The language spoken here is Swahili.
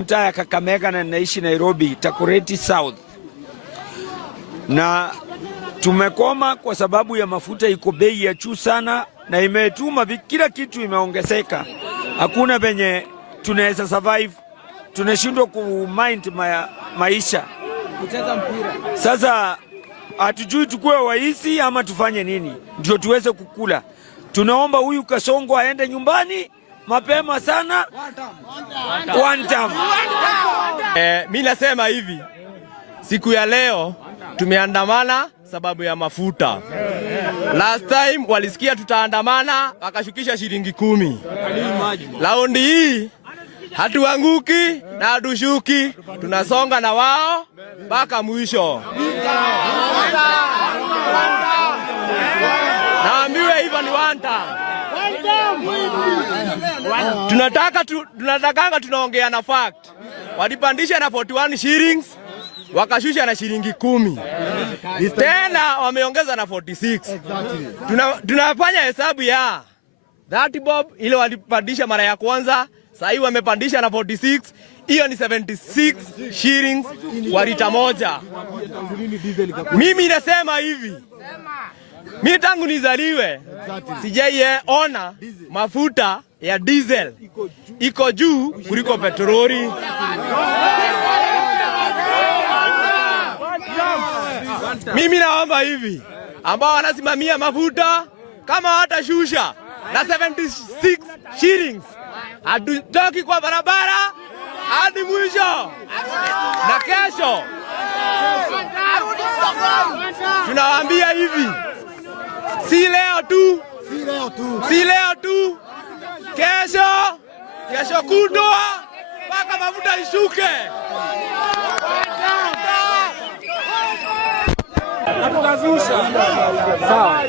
Mtaa ya Kakamega na naishi Nairobi, Takoreti South. Na tumekoma kwa sababu ya mafuta iko bei ya juu sana na imetuma kila kitu imeongezeka. Hakuna venye tunaweza survive. Tunashindwa kumind maisha. Kucheza mpira. Sasa hatujui tukue waizi ama tufanye nini ndio tuweze kukula. Tunaomba huyu Kasongo aende nyumbani mapema sana. One time. Mimi nasema hivi, siku ya leo tumeandamana sababu ya mafuta. Last time walisikia tutaandamana wakashukisha shilingi 10. Laundi hii hatuanguki na hatushuki, tunasonga na wao mpaka mwisho. Naambiwe hivyo ni one time. Tunatakanga tunaongea na fact. Walipandisha na 41 shillings, wakashusha na shilingi 10. Tena wameongeza na 46. Tunafanya hesabu ya 30 bob ile walipandisha mara ya kwanza, sasa hivi wamepandisha na 46. Hiyo ni 76 shillings kwa lita moja. Mimi nasema hivi, mimi tangu nizaliwe sijaiona mafuta ya diesel iko juu kuliko petroli. Mimi naomba hivi, ambao wanasimamia mafuta kama watashusha na 76 shillings, hatutoki kwa barabara hadi mwisho. Na kesho tunawaambia hivi, si leo tu, kesho kutwa mpaka mafuta ishuke. Hatutazusha. Sawa.